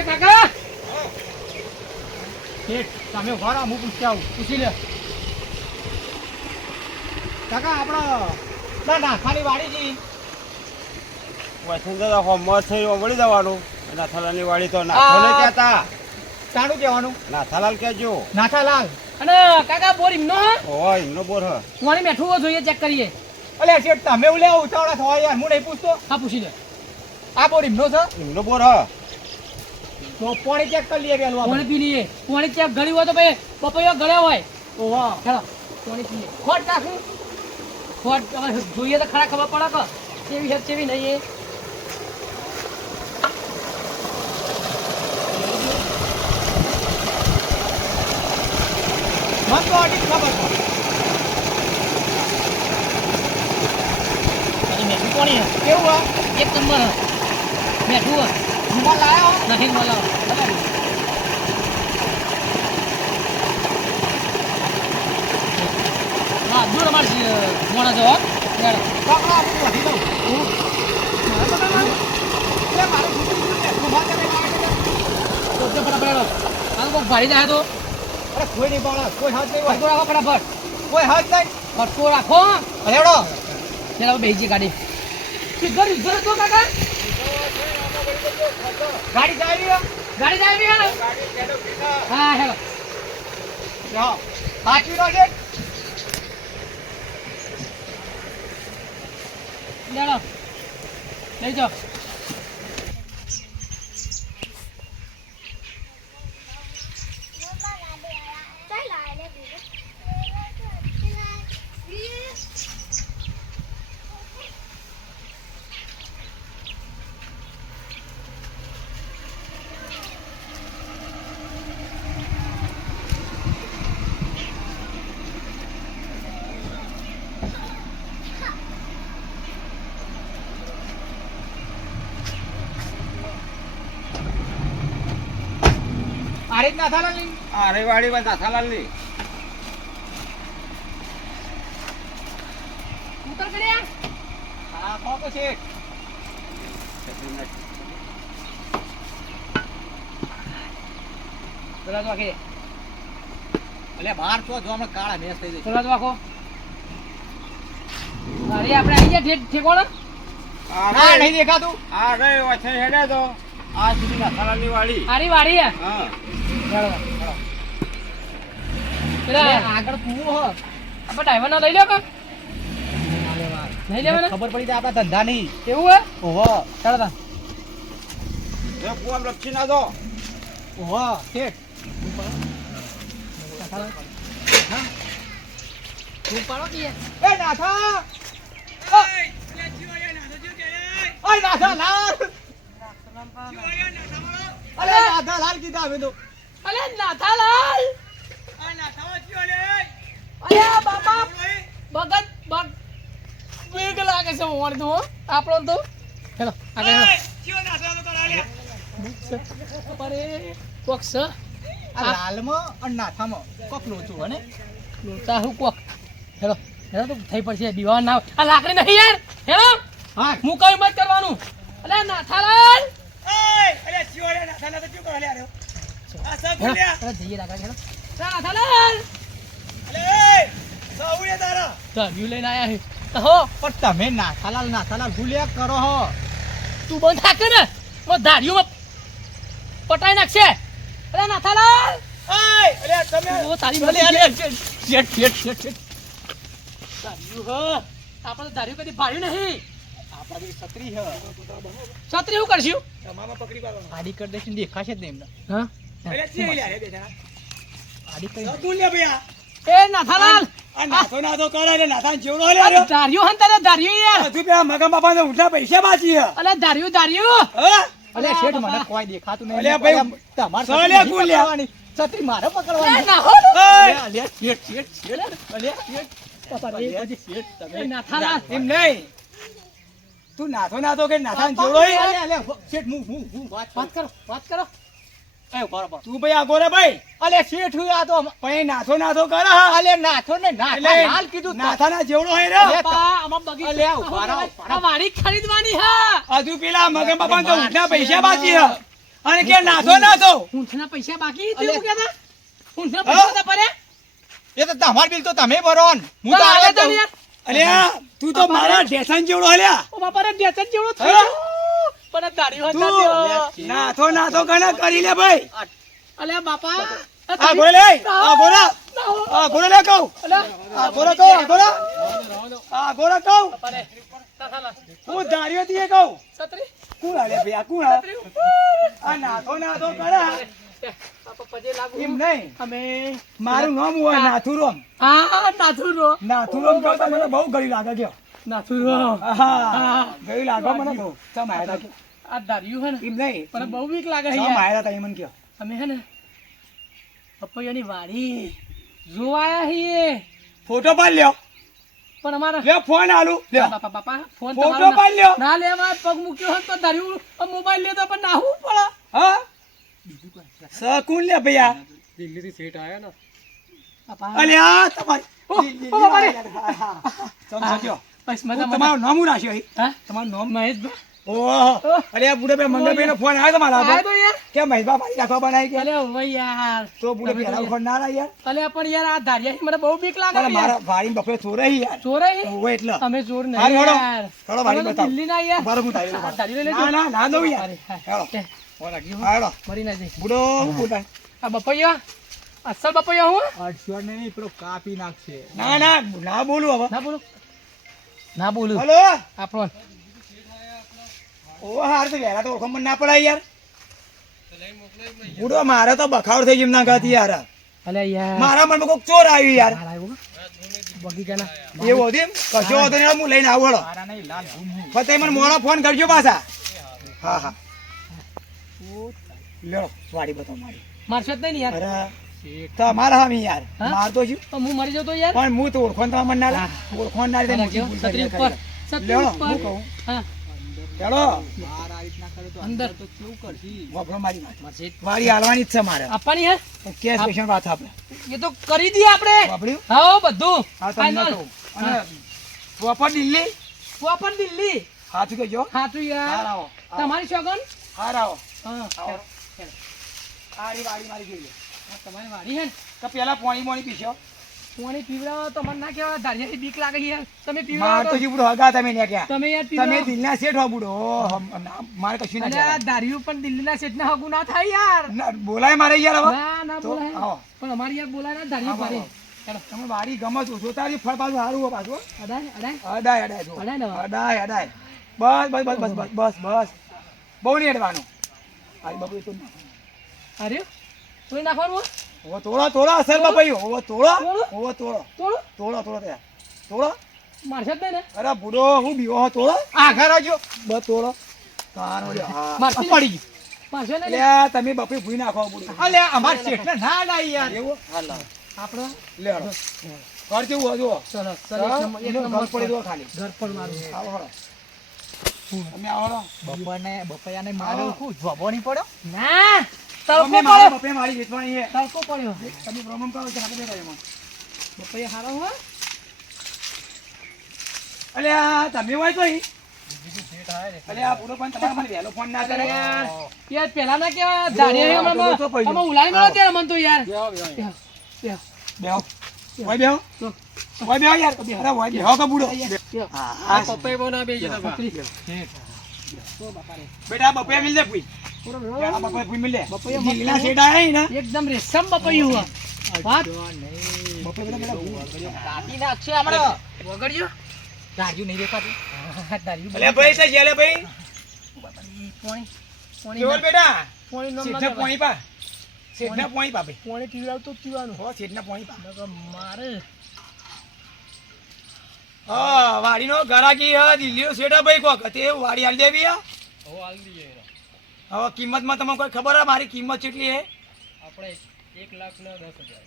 એ કાકા શેઠ તમે ઉભા હું પૂછી લે કાકા આપણો નાથાની વાડી જી વસંત હોમવર્ક થઈ વળી જવાનું નાથાલાલની વાડી તો નાથો ને કહેતા તાનું કહેવાનું નાથાલાલ કહેજો નાથાલાલ અને કાકા બોર એમનો ઓય એમનો બોર હ કોણી બેઠું જોઈએ ચેક કરીએ. અલે શેઠ તમે ઉલે ઉતાવળા થવા યાર હું નહીં પૂછતો. હા પૂછી લે. આ બોર એમનો છે એમનો બોર હ તો પાણી ચેક કરી લઈએ પેલું પાણી પી લઈએ. પાણી ચેક ગળ્યું હોય તો ભાઈ પપૈયો ગળ્યો હોય. ઓહો ચાલો પાણી પીએ. ખોટ નાખું ખોટ હવે જોઈએ તો ખરા ખબર પડે કે કેવી છે કેવી નહીં એ. મન તો આટલી ખબર અને મેઠું કોણી હે કેવું હા એક નંબર હે મેઠું હે રૂમાલ લાયો નહીં બોલાવો. હા દૂર અમારે મોણા જો કાકા આપણે વધી દઉં મારું રૂમાલ તમે લાવે તો બરાબર આ કોક ભારી જાય તો અરે કોઈ નહીં પાડે કોઈ હાથ નહીં ફટકો હોય રાખો ફટાફટ. કોઈ હાથ નહીં ફટકો રાખો. હેડો ચાલો બેસી ગાડી ઘર ઘર તો કાકા ગાડી જાય ગાડી જાય બી હેલો. ગાડી કેડો પીતા હા હેલો. જા સાચી નો છે ચાલો લઈ જાઓ. આ રીત ના થાલા ની અરે વાડી માં નાથાલાલ ની ઉતર કર્યા. હા કોકો છે ચલા તો આખે એટલે બહાર તો જો હમણાં કાળા મેસ થઈ જશે ચલા તો આખો. અરે આપણે આવી ગયા ઠેકોણ. હા નહીં દેખાતું અરે વસંત હેડે તો આ સુધી નાથાલાલની વાડી આરી વાડી હે. હા ચાલો એટલે પેલા આગળ કૂવો હ આપણે ડ્રાઈવર ના લઈ લો કે નહીં લેવાના ખબર પડી જાય આપણા ધંધા નહીં કેવું હે. ઓહો ચાલો તા એ કુવામ લપસી ના દો ઓહો ઠીક તું પાડો કે એ નાથા ઓય નાથા લાલ અરે નાથા લાલ કીધા હવે તો અલે નાથાલાલ. અલે બાપા બગત બગ બીક લાગે છે મોર તો આપણો તો હેલો આગળ હેલો. અરે કોક છે આ લાલમાં અને નાથામાં કોક લોચું હને લોચા હું કોક. હેલો હેલો તો થઈ પડશે દીવા ના આ લાકડી નહીં યાર. હેલો હા મુકાઈ મત કરવાનું. અલે નાથાલાલ હેલો અરે જઈએ લાકડી હેલો. નાથાલાલ તો વ્યૂ લઈને આયા હે તો હો પણ તમે નાથાલાલ ભૂલ્યા કરો હો તું બંધ થાકે ને ઓ ધારીઓમાં પટાઈ નાખશે. અરે નાથાલાલ ઓ તારી અલે અલે શેટ ધાર્યું હ આપણે તો ધાર્યું કદી ભાડ્યું નહીં. આપણા જે છત્રી હ છત્રી શું કરશું. આડી કરી દેશે દેખાશે જ નહીં એમને હા આડી કરી એ નાથાલાલ ધાર્યું હન તારે ધાર્યું યાર. અલે ધાર્યું અલે શેઠ મને કોઈ દેખાતું નહીં અલે ભાઈ, તમારે સાલે ગુલ્યા. છત્રી મારે એ પકડવાની ના હો અલે શેઠ અલે શેઠ પપ્પા અલે રે પછી શેઠ એ તમે નાથાલાલ એમ નહીં તું નાથો કે નાથાને જેવડો અલે અલે શેઠ હું વાત કરો એ બરાબર તું ભાઈ આગો રે ભાઈ અલે શેઠ હું આ તો પછી નાથો કરે હા અલે નાથો ને નાથાલાલ કીધું નાથાના જેવડો હોય રે અલે, પપ્પા આમાં બગીચો અલે, ઉભા રહો, આ વાડી ખરીદવાની હા. હજુ પેલા મગન બાપા તો ઊંટના પૈસા બાકી હે અને કે નાથો નાથો ઊંઠના પૈસા બાકી તે અલે. એવું કહેતા ઊંઠના પૈસા તો પડ્યા એ તો તમાર બિલ તો તમે ભરો ને હું તો હાલે હાલે તો જ યાર. અલ્યા તું તો મારા ઢેસણ જેવડો હલ્યા ઓ બાપા રે ડેચન જેવડો થયો પણ આ દાઢી તું હતા નાથો નાથો કને કરી લે ભાઈ અલ્યા બાપા આ ગોળે લે આ ગોળા આ ગોળે લે કહું આ ગોળા કહું આ ગોળા આ ગોળા કહું બાપા રે તાથાલા હું ધાર્યો દીએ કહું છત્રી કોણ હાલે ભાઈ આ કોણ હાલે? આ નાથો નાથો કરા બાપા પજે લાગુ એમ નહીં અમે મારું નામ હોય નાથુરામ હા નાથુરો નાથુરામ કરતા મને બહુ ગળી લાગે ગયો નાથુરો હા ગળી લાગે મને બહુ ચમ આયા તા આ દાઢિયું હે ને એમ નહીં મને બહુ બીક લાગે છે ચમ યાર આયા તા એ મને કયો અમે હે ને પપૈયાની વાડી જોવાયા છીએ ફોટો પાડ લ્યો પણ અમારા લ્યો ફોન આલું લ્યો બાપા બાપા ફોન ફોટો તમારો પાડ લ્યો ના લેવા પગ મૂક્યો હોત તો ધર્યું મોબાઈલ લેતો પણ નાહવું પડે હા સકુન લે ભૈયા દિલ્હીથી સેટ આયા ને બાપા અલ્યા તમારી ઓ બાપા રે. ચમ સક્યો બસ હું મજા મજા તમારું નામ હું રાખ્યો અહીં? હા તમારું નામ મહેશભાઈ ઓહો અલ્યા બુડે ભાઈ મંગળભાઈ નો ફોન આવ્યો તમારા આયો પર તો યાર કે મહેશબા પાડી રાખવા બનાવી કે અલે હવે યાર તો બુડે તમે ભાઈ તો ફોન ના લાય યાર અલે પણ યાર આ ધારિયા મને બહુ બીક લાગે પણ યાર મારા વાડી બપોરે ચોરાઈ યાર ચોરાઈ ઓવે એટલે અમે ચોર નહીં હારું, હેડો. યાર હેડો, વાડી તમે તો બતાવો. દિલ્હી ના યાર બાર હું તારી આ ધારી લઈ લેજો ના ના ના દઉં યાર હેડો કે, ફોન રાખ્યો હો. હા, હેડો મરી ના જાય બુડો હું બોલાય આ બપૈયા અસલ બપૈયા હું અડસો નહીં પેલો કાપી નાખશે ના ના ના બોલું હવે ના બોલું ના બોલું હલો આપણો ઓ હાર તો વહેલા તો ઓળખો મને ના પડાય યાર બુડો મારે તો બખાડ થઈ જેમ ના ગાતી યાર અલે યાર મારા મનમાં કોક ચોર આવ્યું યાર હાલ આવ્યો બગીચાના એવું હતું એમ કશો હતો ને હું લઈને આવું હેડો મારા નહીં લાલ ભૂમ ફતે મને મોડા ફોન કરજો પાછા હા હા લ્યો વાડી બતાવો મારી મારશો જ નહીં ને યાર અરે તમારા હામી યાર હા? મારતો છું તો હું મરી જતો યાર પણ હું તો ઓળખોન તો મને ના લે ઓળખોન ના રીતે મોટી ભૂલ છત્રી કરી ઉપર નાખી. છત્રી લ્યો, ઉપર હું કહું. હા ચાલો બાર આ રીતના કરે તો અંદર તો કેવું કરશી વગડો મારી વાત. મરશે વાડી હાલવાની જ છે મારે આપવાની હે કેશ પેશન વાત આપણે એ તો કરી દઈએ આપણે વાપર્યું હા બધું હા તમને Final. કહું અને પ્રોપર દિલ્હી પ્રોપર દિલ્હી હાથું કહેજો હાચું હાર યાર આવો તમારી શોગન હાર આવો હા આવો. આરી વાડી મારી જોઈ લે તમારી વાડી હે ને તો પેલા પોણી મોણી પીશો પાણી પીવડાવો તો મને ના કહેવાય ધારિયાથી બીક લાગે યાર તમે માર પીવડાવો તો તો જીવડો હગા તમે ને ક્યાં તમે યાર તમે પીવડાવો દિલના શેઠ હો બુડો મારે કશું અરે ના આ કહેવાય. ધારિયું પણ દિલ્હીના શેઠના હગું ના થાય યાર ના, બોલાય મારે યાર હવે ના ના તો બોલાય આવો. પણ અમારી યાર બોલાય ના ધારિયું આવો, પાડી આવો. તમે વાડી ગમત છો જોતા રહ્યો, ફળ પાછું સારું હો પાછું હો. અડાય અડાય અડાય અડાય જો. અડાય ને હવે. અડાય અડાય બસ બસ બસ બસ બસ બસ બસ બહુ નહીં અડવાનું આજ બાપુ તો અરે તોય નાખવાનું હો? ઓવો તોડો તોડો અસર બાપા ઓવો તોડો તોડો? ઓવો તોડો તોડો તોડો તોડો ત્યાં તોડો મારશે જ નહીં ને અરે બુડો હું બીવો હો તોડો આગળ આવજો બસ તોડો તારો લ્યો, હા. મારશે પડી ગઈ મારશે નહીં ને? લ્યા, તમે બપે ભૂઈ નાખો બુડો અલે અમાર શેઠને ના લાઈ યાર એવું હા લાવ. આપણો લે હળો. ઘર કેવું હોય જુઓ. ચલો ચલો એક નંબર- એક ઘર નંબર પડી દો ખાલી ઘર પણ મારું આવો હળો. તમે આવો હળો. બપૈયાને માર્યો ખુબ જોબો નહીં પડ્યો ના તડકો તમે મારા પડ્યો બપે મારી વેચવાની છે તડકો પડ્યો તમે પ્રોબ્લેમ કરો છો આપણે બેઠા એમાં. બપૈયા હારો હો અલ્યા તમે હોય તો ઈ? અલ્યા બુડો પણ તમારે મને વહેલો ફોન ના અરે કરે યાર યાર પેલા ના કેવા ધારિયા આ તો તો પડી અમે ઉલાડી મળો ત્યારે મન તો યાર બેહો હોય બેહો હોય બેહો યાર અરે હોય બેહો કે બુડો હા પપ્પા બોના બે જતા બેટા બપે મિલ દે પૂઈ આ બપે પૂઈ મિલ દે જીગલા શેડા આઈ ને એકદમ રેશમ બપૈયું હો વાત બપે બેટા કાપી નાખશે હમણાં વગડ્યો રાજુ નહીં દેખાતું ધારિયું અલે ભાઈ તો જેલે ભાઈ પોણી પોણી કેવલ બેટા પોણી નો શેઠના પોણી પા શેઠના પોણી પા ભાઈ પોણી પીવડાવતો જ પીવાનું હો શેઠના પોણી પા નકર મારે હા વાડીનો ગરાકી હા દિલ્હીનો શેઠા ભાઈ કોક તે વાડી હાલ દેવી હા હવે કિંમતમાં તમને કોઈ ખબર હે મારી કિંમત કેટલી હે આપણે 1,10,000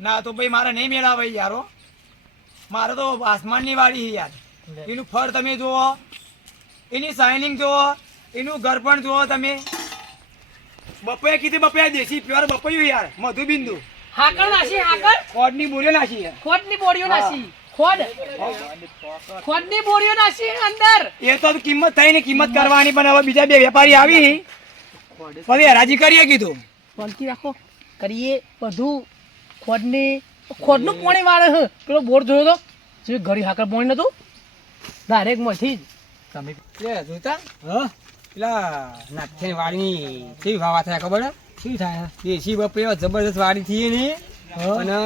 ના તો ભાઈ મારે નહીં મેળાવે યારો મારે તો આસમાનની વાડી છે યાર એનું ફળ તમે જુઓ એની શાઇનિંગ જુઓ એનું ઘર પણ જુઓ તમે બપૈયા કીધી બપૈયા દેશી પ્યોર બપૈયું યાર મધુબિંદુ હાકર નાસી હાકર કોડની બોલ્યો નાખી યાર ખોડની બોરીઓ નાસી ખોડની બોરીઓ નાસી અંદર એ તો કિંમત થઈ ને કિંમત કરવાની પણ હવે બીજા બે વેપારી આવી પછી હરાજી કરીએ કીધું. શાંતિ રાખો કરીએ બધું ખોડનું પાણી વાળે છે પેલો બોર જોયો તો જે ઘડી હાકર પાણી નતું ડાયરેક્ટ માંથી જ તમે એ જોતા હા પેલા નાથ્યાની વાડીની કેવી વાવા થાય ખબર હે? શું થાય દેશી બપે જબરદસ્ત વાડી થી ને હા અને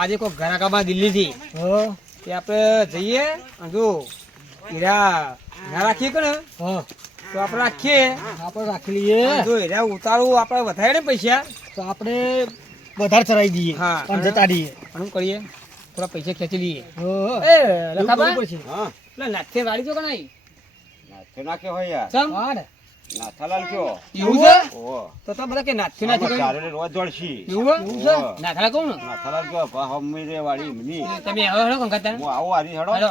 આજે કોઈ ઘરાકામાં દિલ્હીથી હા તે આપણે જઈએ અને જો હીરા ના રાખીએ કે ને હા તો આપણે રાખીએ આપણે રાખી લઈએ અને જો હીરા ઉતારવું આપણે વધારે ને પૈસા તો આપણે વધારે ચરાઈ દઈએ હા, અને જતા દઈએ અને શું કરીએ થોડા પૈસા ખેંચી લઈએ. હા એ લખાબા એવું કરવું પડશે. હા એટલે નાથ્યા વાડી તો કણાઈ નાથ્યો ના કયો હોય યાર ચમ હા ને નાથાલાલ કયો એવું છે ઓહો તો બધા કે નાથ્યું નથી આપણે કર્યું ચારે રોજ દોડશી એવું છે ઓહો. નાથાલા કહું ને નાથાલાલ કયો ભા હમી રે વાળી એમની તમે હવે હેડો કંકાતા હું આવું આરી હેડો હેડો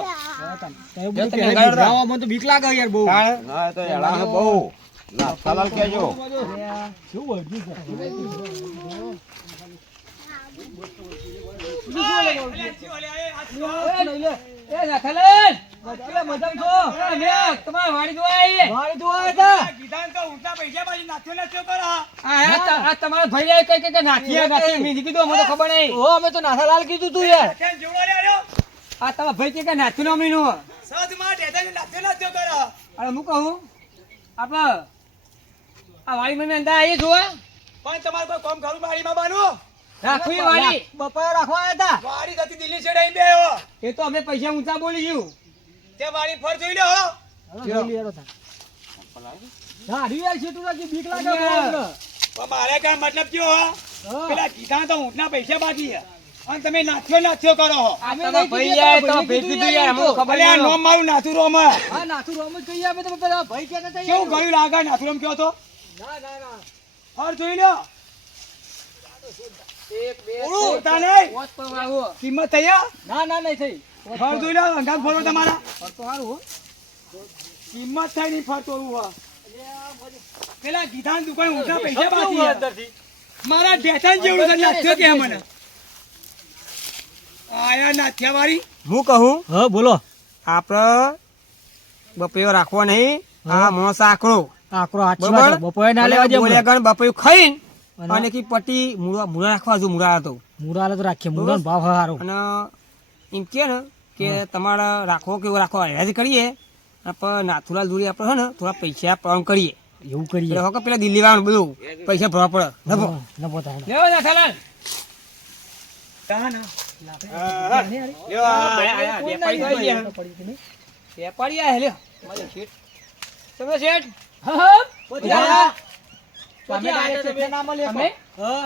તમે જો બધું તમે પહેરી ગાળો દીધું. મને તો બીક લાગે યાર બહુ તાળ. ના એ તો એડા છે બહુ નાથાલાલ કહેજો શું વધ્યું છે? એ નાથાલાલ એટલે મજામાં છો? તમારા વાડી જોવા આવીએ. વાળી તો આયા હતા. કીધાને તો ઊંચા પૈસા પાછી નાથ્યો કરો. આ તમારા ભાઈ આવે કઈ કઈ નાથીએ નાથીએ મેં કીધું મને ખબર નહીં. ઓહો, અમે તો નાથાલાલ કીધું તું યાર આ તમારા ભાઈ કે નાથ્યું નામ નું. સજમાં ડેટાને નાથ્યો કરો. અરે હું કહું આપણે આ વાડી મને અંદર આવીએ જોવા પણ તમારે કોઈ કામ ખરું વાડીમાં બાનું? રાખવી વાડી બપોરે રાખવા આયા હતા. વાડી જતી દિલ્હી છેડે અહીં બે હો. એ તો અમે પૈસા ઊંચા બોલી ગયું. તે વાડી ફર જોઈ લો હો. પણ મારે કાંઈ મતલબ કયો હો? પેલા કીધા તો ઊંટના પૈસા બાકી હે. અને તમે નાથ્યો કરો હો. આ તમારા ભાઈ આવે તો ભાઈ કીધું યાર અમને ખબર અલ્યા, નહીં. નોમ મારું નાથુરામ હે. ભાઈ ક્યાં હતા કેવું ગયું લાગે નાથુરામ કયો તો? ફર જોઈ લો. ઓળખતા નહીં? વોચ પર આવો. કિંમત થઈ હે? ના ના નહીં થઈ ફર જોઈ લો. અંગાત ફરો તમારા. તો સારું કિંમત થાય નહીં ફર તોડવું હો. પેલા ગીધાન દુકાન ઊંચા પૈસા બાકી હે. મારા ઢેઠાન જેવડું છે નાથ્યો કે મને. આયા નાથ્યા વાળી. હું કહું હા બોલો. આપણે બપૈયો રાખવો નહીં. આ મોસ આકરો આકરો બરોબર? બપોરે ના લેવા બોલ્યા ગણ બપૈયું ખાઈને અને? અને કી પટ્ટી મૂળા રાખવા જો મૂળા હતો મુરાલે તો રાખીએ મુરાનો ભાવ હારો. અને એમ કે ને કે તમારે રાખવો કેવો રાખવો હરાજી કરીએ આપણે નાથુલાલ દૂરી આપણે છે ને થોડા પૈસા પ્રમ કરીએ એવું કરીએ. એટલે હોકે પેલા દિલ્હી વાળાનું બધું પૈસા ભરવા પડે નભો. નભો થાય. લેવો નાથાલાલ લ્યો, આ વેપારી તો આઈ ગયા. વેપારી આયા લ્યો. મારો શેઠ. તમે શેઠ? હા તમે આયા તમે નામ લ્યો. અમે હા.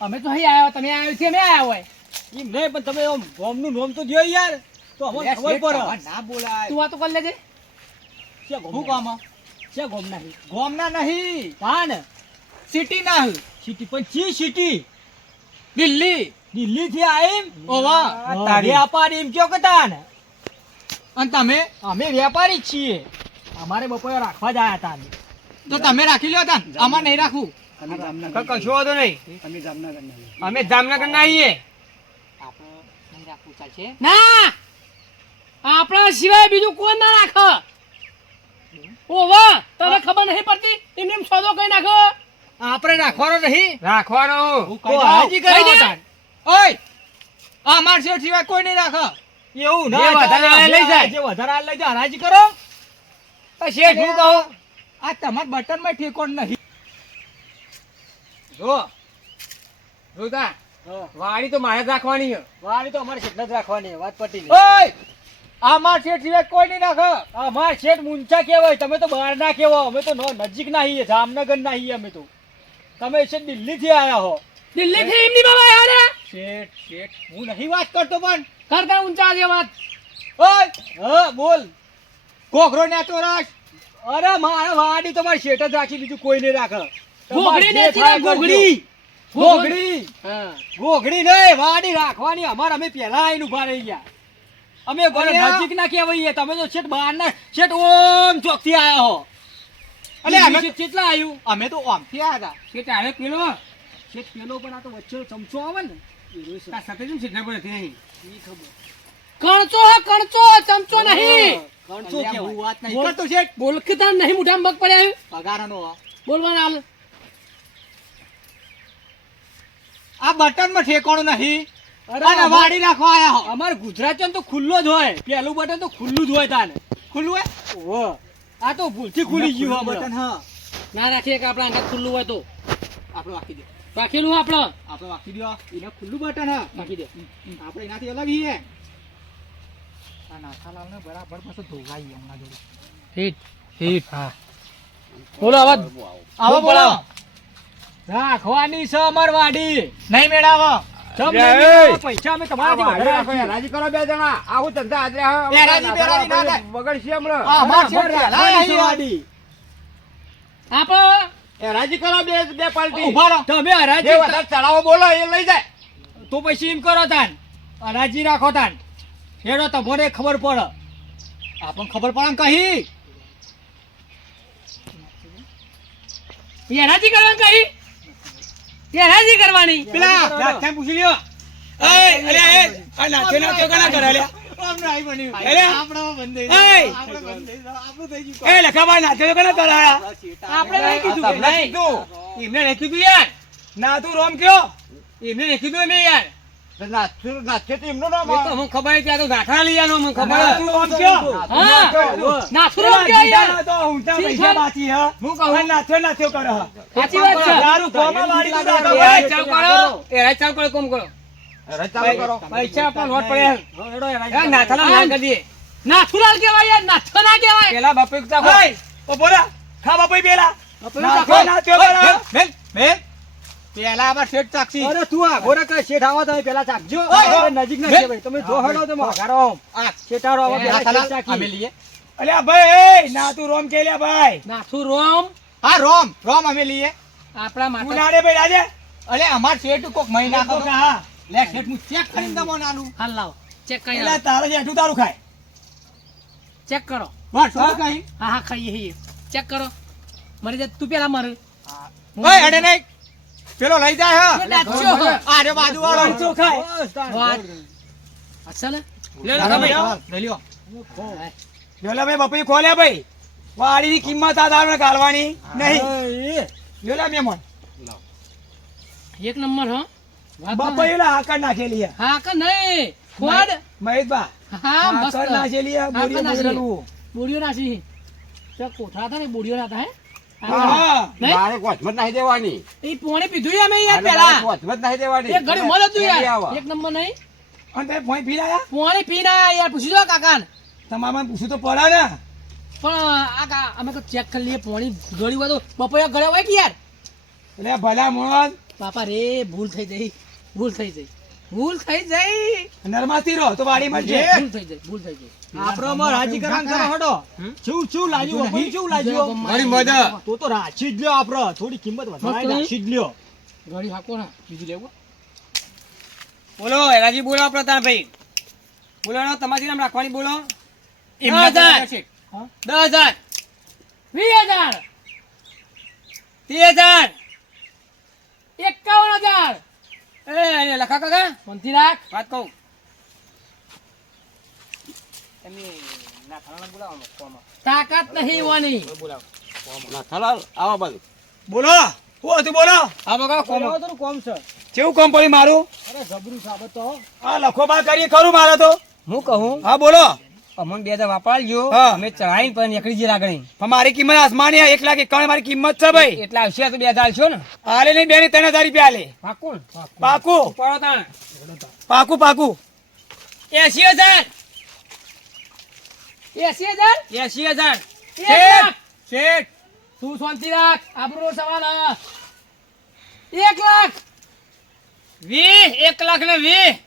અમે તો અહીં આવ્યા તમે આવ્યો છે અમે આવ્યા હોય એમ નહીં પણ તમે આમ ગોમનું નોમ તો દ્યો યાર તો અમને ખબર પડે. ના બોલાય. તું વાતો કરી લેજે ક્યાં હું ગોમ કામ ક્યાં ગોમ નહીં ગોમના નહીં હા ને સિટી ના સિટી પણ ચી સિટી દિલ્હી દિલ્હી થી આઈમ ઓવા તારી વ્યાપારી એમ કયો કતા ને અને તમે અમે વ્યાપારી જ છીએ. અમારે બપોરે રાખવા જ આયા હતા અમે. તો તમે રાખી લ્યો તા આમાં નહીં રાખવું કશો વાંધો નહીં. અમે જામનગર ના આવીએ. ના આપણા સિવાય બીજું કોઈ ના રાખે ઓવા તને ખબર નહીં પડતી એમને એમ સોદો કઈ નાખો આપણે રાખવાનો નહીં. રાખવાનું તો હાજી કહી દે. કરાવો. ઓય આ માર શેઠ સિવાય કોઈ નહીં રાખે એવું જે વધારે આવે લઈ જાય. જે વધારે આવે લઈ જાય હરાજી કરો. તો શેઠ હું કહું આ તમાર બટન માં ઠેકોણ નહીં જો જોતા વાડી તો મારે જ રાખવાની છે. વાળી તો અમારે શેઠ જ રાખવાની વાત પટી ગઈ. ઓય આ માર શેઠ સિવાય કોઈ નહીં રાખે અમાર શેઠ મુંચા કહેવાય તમે તો બહાર ના કહેવો. અમે તો નજીક ના છીએ જામનગર ના છીએ અમે તો. તમે શેઠ દિલ્હી થી આયા હો. દિલ્હી થી એમની બાબા આવ્યા રે શેઠ શેઠ હું નહીં વાત કરતો પણ કરતા ઊંચા છે વાત ઓય હા બોલ. ઘોઘરો ને તો રાખ અરે મારે વાડી તો મારે શેઠ જ રાખી બીજું કોઈ નહીં રાખે. ઘોઘડી તમારે જે નથી થાય ને કરજો. ઘોઘડી ઘોઘડી હા ઘોઘડી નહીં વાડી રાખવાની. અમારે અમે પહેલા આઈને ઉભા રહી ગયા. અમે ઘરે અલ્યા. નજીક ના કહેવાય. તમે તો શેઠ બહાર ના શેઠ ઓમ ચોકથી આયા હો. અલે અમે શેઠ કેટલા આવ્યું? અમે તો આમથી આવ્યા હતા. શેઠ આને પેલો શેઠ પેલો પણ આ તો વચ્ચે ચમચો આવે ને આ સાથે જ શેઠને પણ નથી નહીં. કણચો હે કણચો ચમચો નહીં કણસો અલ્યા, કેવું હું વાત નહીં બોલ. કરતો શેઠ. બોલકતા નહીં મુઠામાં મગ પડ્યા પગારનો બોલવાના હાલ આ બટનમાં ઠેકાણું નહીં અરે અને વાડી રાખવા આયા હો અમાર ગુજરાત તો ખુલ્લો જ હોય, પેલું બટન તો ખુલ્લું જ હોય તાને. ખુલ્લું હે ઓહો, આ તો ભૂલથી ખુલી ગયું હમણાં. બટન હા ના રાખીએ કે આપણા અંગાત ખુલ્લું હોય તો આપણે વાકી દે રાખેલું આપણે આપણે વાકી દો એને ખુલ્લું બટન હા રાખી દે. આપણે એનાથી અલગ હી હે આ નાથાલાલને બરાબર પાછો ધોવાઈ હમણાં જોડે હિટ હિટ હા બોલો અવાજ આવો બોલો રાખવાની છે અમાર વાડી. નહીં મેળાવો જમ એ, નહીં, પૈસા અમે તમારાથી વાડી વધારે રાખો, હેરાજી કરો બે જણા. આવું ધંધા હાજરે હા, હેરાજી બેરાજી ના થાય. બગડશે હમણાં. આ અમાર છે રાખવાની રહેલા છે અહીં વાડી. આપણે હેરાજી કરો બે પાલટી. ઉભા રહો તમે જે હરાજી વધારે ચડાવો બોલો એ લઈ જાય. તો પછી એમ કરો તાન હરાજી રાખો તાન હેડો તમને ખબર પડે. આપણને ખબર પડે ને કહી હરાજી કરવાની કઈ હરાજી કરવાની પેલા નાથાને પૂછી લ્યો આ નાથે નાથે કોના કરે લ્યા? અમને આઈ બન્યું એલે. આપણો બંધ થઈ એય. જાય આપણો બંધ થઈ જાય આપણું થઈ ગયું એ લખાભાઈ નાથે તો કોના કરે આયા? આપણે નહીં કીધું કે તમને નહીં. કીધું. એમને નહીં કીધું યાર, ના તું રોમ કયો એમને નહીં કીધું અમે યાર. તો નાથે તો એમનું નામ એ તો આવે. હું ખબર છે, આ તો ગાંઠા લઈ આનો મને ખબર ના, છે. તું રોમ કયો હા નાથું પેલા કે યાર જીગાના તો ઊંચા પૈસા બાકી હે. હું કહું? અને નાથે નાથે કરે હે. સાચી વાત છે. દારૂ ગોમાં વાળી તું દાદા એ ભાઈ. ચાલ કરો, એ ચાલ કરો, કોમ કરો. હેરાજી ચાલુ કરો. પૈસા આપણા નોટ પડ્યા. એ નાથાલાલ ના કરી દે. નાથુલાલ કહેવાય યાર, નાથો ના કહેવાય. પેલા બાપુ એક ચાખો. ઓ બોલા ખા બાપુ પેલા બાપુ નાથે ચાખો. નાથે કરે. બેન બેન પેલા આમાં શેઠ ચાક્ષી અરે તું આ ઘોડા કઈ શેઠ આવો તમે પેલા ચાખજો. ઓય, ઓય. નજીક ના બે. છે ભાઈ, તમે જો હડો તો મગારો. આ શેઠારો આવો પેલા નાથાલાલ શેઠ ચાખી. અમે લઈએ અલ્યા ભાઈ ના તું રોમ કે લ્યા ભાઈ. નાથું રોમ હા રોમ રોમ અમે લઈએ આપણા તું માતા. ના રે ભાઈ રાજે. અલે અમાર શેઠ કોક મહિના તો તો હા. લે શેઠ હું ચેક કરીને તમને આલું હાલ લાવો, ચેક કરી એટલે લાવો. તારે જે હેઠું તારું ખાય. ચેક કરો. બસ શું કહી હા હા ખાઈએ છીએ. ચેક કરો. મરી જા તું પેલા મર. ઓય અડે નહીં પેલો લઈ જાય હા નાચ્યો હો. આ રે બાજુ વાળો ખર્ચો ખાય. વાત. અસલ હે? લે લે હા, ભાઈ. લઈ લ્યો જોલા ભાઈ બાપુ ખોલ્યા ભાઈ. વાડીની કિંમત આ તારે કાઢવાની નહીં. જોલા મેમન. એક નંબર હો. વાત બાપા નહીં. એલા હાકર નાખેલી હે. હા કે નહીં ખોડ. મહેશબા હા મસ્ત. હાકર નાખેલી હે. હાકર બોરીએ નાખેલી. બોરેલું. બોડીઓ નાસી. તો કોઠા હતા ને બોડીઓ નાતા હે. હા. નહીં? મારે કોચમત નહીં દેવાની. એ પોણી પીધું યાર મેં યાર આને પેલા. મારે કોચમત નહીં દેવાની. એક ઘડી મળે તું કેદી યાર. આવા? એક નંબર નહીં. અને તે ભોંય પી લાયા? પોણી પીને આયા યાર પૂછી દો કાકાને. તમારે મને પૂછ્યું તો પડે ને. પણ અમે તો ચેક કરી લઈએ પોણી ગળી હોય તો બપોરે ઘરે હોય કે યાર. એટલે ભલા મોણ બાપા રે ભૂલ થઈ જઈ. ભૂલ થઈ જઈ. ભૂલ થઈ જઈ. નરમાતી રહો તો વાડીમાં જ છે. ભૂલ થઈ જઈ. ભૂલ થઈ જઈ. આપણો માં રાજી કરવાનું કરો હડો શું શું લાગ્યું વપરી શું લાગ્યું મારી મદદ. તો તો રાશી જ લ્યો આપડે થોડી કિંમત વધારે મસ્ત. રાશી જ લ્યો ગળી હાકો ના બીજું લેવું. બોલો રાજી બોલો પ્રતાપભાઈ. બોલો તમારી નામ રાખવાની બોલો. 10,000. 10,000. 20,000. 30,000. 51,000. એ લખા કાકા શાંતિ રાખ. વાત કહું. તમે નાથાલાલને બોલાવો કોમાં. તાકાત નહીં હોવાની. બોલાવો. નાથાલાલ, આવા બાજુ. બોલો શું હતું બોલો. આ બગા કોમ. તો કોમ છે કેવું કોમ પડ્યું મારું. અરે જબરું સાબત તો આ લખો બા કરીએ ખરું મારે તો. હું કહું હા બોલો. અમને 2,000 વાપરજો. હા. અમે ચડાઈને પણ નીકળી જઈએ આગળ. પણ મારી કિંમત આસમાની 1,51,000 મારી કિંમત છે ભાઈ. એટલા આવશે તો 2,000 આલશો ને. હાલે નહીં બેને 3,000 રૂપિયા હાલે. પાકું ને? પાકું પડો તાણ. પાકું પાકું. 80,000. 80,000. 80,000. 1,00,000. શેઠ તું શાંતિ રાખ. આબરૂનો સવાલ હા. 1,00,000. 1,00,000 ને 20.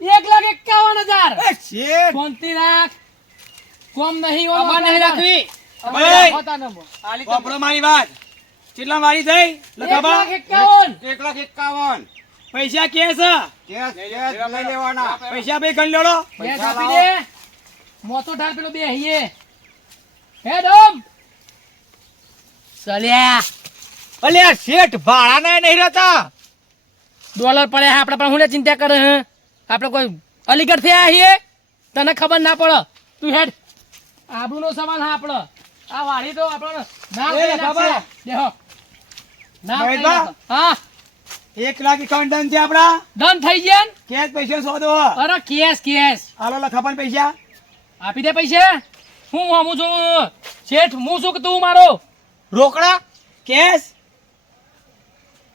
1,51,000. શેઠ શાંતિ રાખ. કોમ નહીં હોય અમાર નહીં રાખવી. અમારે ભાઈ. હોતા ન હોય. વાપરો મારી વાત. કેટલા મારી થઈ લખાબા? 1,51,000. 1,51,000. પૈસા કે છે? કેશ લઈ લેવાના. પૈસા ભાઈ ગણ લેડો. ગેસ આપી દે. મોતો ઢાળ પેલો બે હૈયે. હે ડોમ. સલ્યા. અલ્યા શેઠ ભાડાના નહીં રહેતા ડોલર પડે હે આપણે પણ હું લે ચિંતા કરે હે આપણે કોઈ અલીગઢ થી આયા છીએ તને ખબર ના પડે તું હેડ આબરૂનો સવાલ હા આપણો આ વાડી તો આપણો ના એ કરી બાબા. નાખશે. દેહો ના કરી મહેશબા. નાખો. હા 1 લાખ 51 છે આપડા. ડન થઈ ગયા ને? કેશ પૈસા સોદો. અરે કેશ હાલો લખાપણ પૈસા. આપી દે પૈસા. હું હમું છું શેઠ, હું શું કે તું મારો રોકડા કેશ.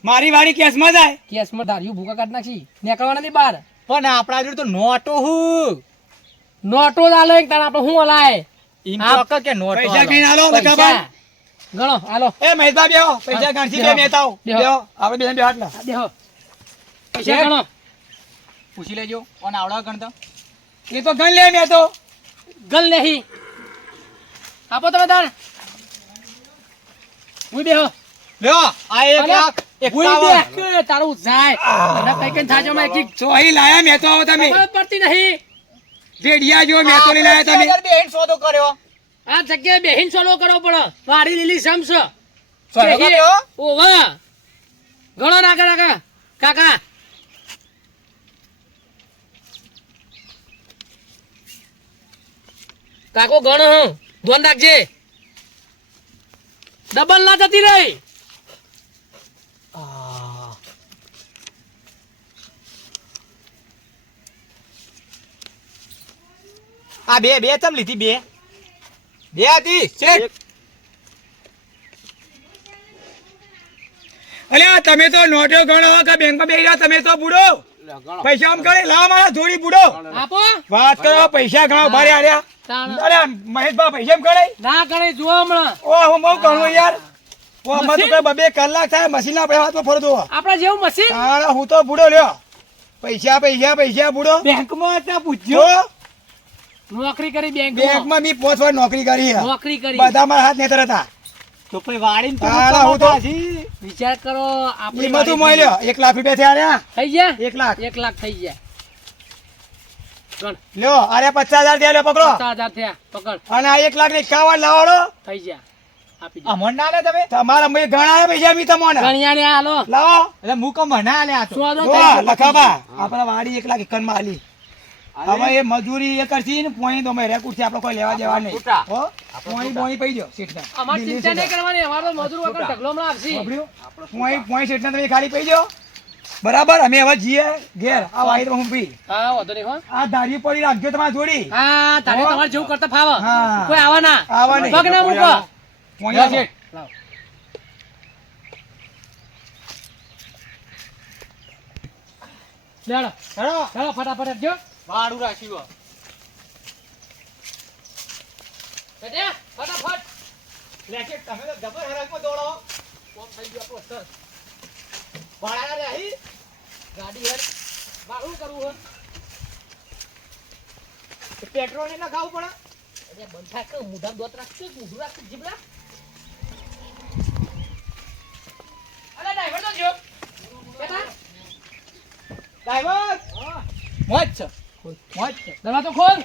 મારી વાળી કેશમાં જાય. કેસમાં ધાર્યું ભૂકા કાઢ નાખી નીકળવાના નહીં બહાર. પણ આપણા જોડે તો નોટો હું નોટો જ આલે તાણ આપણે હું હલાય ઈમ આપ- તો કે નોટો પૈસા આલો. કઈ હાલો લખાપણ. પૈસા ગણો હાલો એ મહેશભાઈ બેહો. પૈસા ગાંઠી બે મહેતાઓ. બેહો. બેહો. આપણે બેન બેહો આટલા. આ દેહો પૈસા ગણો. પૂછી લેજો કોણ આવડા ગણતા. એ તો ગણ લે મેં તો. ગલ નહીં આપો તમે તાણ હું બેહો લ્યો આ 1 લાખ હું 51. બેહ કે તારું જાય મને કઈ કઈ થાજો મેં કી ચોહી લાયા મેં તો આવો તમે. ખબર પડતી નહીં. ભેડિયા જો મેં તો લઈ લાયા તમે. 50,000 બેહીન સોદો કર્યો. આ જગ્યાએ બેહીન સોલો કરવો પડે. વાડી લીલી સમસ સોદો કર્યો? ઓવા ઘણો નાકા નાકા કાકા કાકો ગણ હું ધોન રાખજે ડબલ ના જતી રહી. આ બે ચમ લીધી બે હતી શેઠ. અલ્યા તમે તો નોટો ગણો કે બેંકમાં બેહી રહ્યા તમે તો બુડો. પૈસા આમ કરે લાવ મારા થોડી બુડો. આપો વાત કરો પૈસા ગણો ભારે આર્યા. તાણ. અરે મહેશભાઈ પૈસા એમ કરે. ના કરે જુઓ હમણાં ઓ હું બહુ ગણું યાર. ઓ અમે તો કઈ 2 કલાક થાય મશીન આપણે હાથમાં ફરતો. આપડા જેવું મશીન તારા હું તો બુડો લ્યો. પૈસા પૈસા પૈસા બુડો. બેંકમાં હતા પૂછજો. જો નોકરી કરી બેંક બેંકમાં મી 5 વાર નોકરી કરી છે. નોકરી કરી બધા મારા હાથ નેતર હતા. તો પછી વાળીને તો તારા હું તો વિચાર કરો આપણી ઈ બધું વાડી મળ્યો 1 લાખ રૂપિયા થયા આર્યા. થઈ ગયા 1 લાખ 1 લાખ થઈ ગયા ગણ લ્યો અરે 50,000 થયા લ્યો પકડો. 50,000 થયા પકડ અને આ 1 લાખ ને 51 લાવાડો. થઈ ગયા આપી દે અમણ ના લે તમે. તમારા મેં ઘણા પૈસા મી તમને ગણિયા ને હાલો લાવો. એટલે હું કમ મના લે આ તો. સોદો જો થઈ ગયો. લખાબા આપણા વાડી 1 લાખ 51 માં આલી. હવે એ મજૂરી એ કરશી ને પોણી તો અમે રેકુટ થી આપણે કોઈ લેવા દેવા નહીં. હો પોણી બોણી પઈ દો શેઠના. અમારે ચિંતા નહીં કરવાની અમારો મજૂર વગર ઢગલો માં આવશે સાંભળ્યું? પોણી શેઠના તમે ખાલી પઈ દો. બરાબર અમે હવે જઈએ ઘેર. આ વાડી તો હું પી. હા વાંધો નહીં હો આ ધારી પડી રાખજો તમારી જોડી. હા તારે હો? તમારે જેવું કરતા ફાવે હા. કોઈ આવા ના આવા નહીં. પગ ના મૂકો પોણી આપો. લાવ. લેડો હેડો. લેડો ફટાફટ આપજો ભાડું રાખ્યું. બેટા ફટાફટ લે કે તમે તો જબર હરાકમાં દોડો. કોમ થઈ ગયો આપણો સર ભાડા લે અહીં. ગાડી હેડ બારું કરવું હે પેટ્રોલ ને નખાવું પડે. અરે બંધા કે મુઢા દોત રાખશે મુઢું રાખશે જીબડા અરે ડ્રાઈવર તો જો બેટા ડ્રાઈવર મોજ છે. મોજ છે દરવાજો ખોલ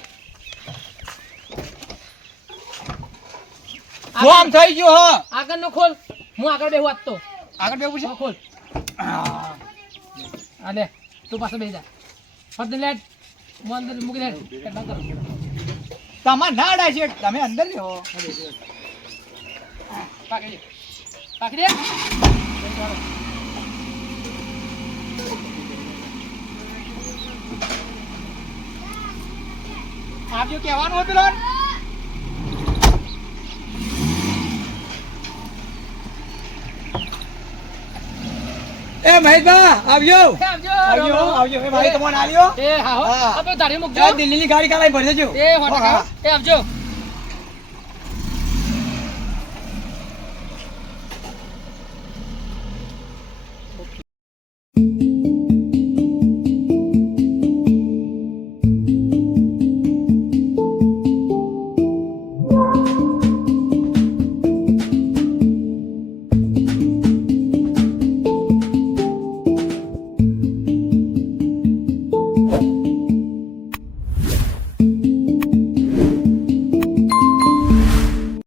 કોમ થઈ ગયું હો. આગળ નો ખોલ હું આગળ બેહું આજ તો આગળ બેવું છે. હા, ખોલ આ લે તું પાછો બેસી જા ફટ લેટ હું અંદર મૂકી દે કેટલા કરો તમારે ના અડાય છે તમે અંદર લ્યો. પાકી દે પાકી દે આપજો કહેવાનું હોય પેલો. એ મહેશભા આવજો. આવજો આવજો આવજો. એ વાડી તમને આલ્યો. એ હા હો હા. આપણે ધારી મૂકજો દિલ્હીની ગાડી કાલાઈ ભરી દેજો. એ હોટા એ આવજો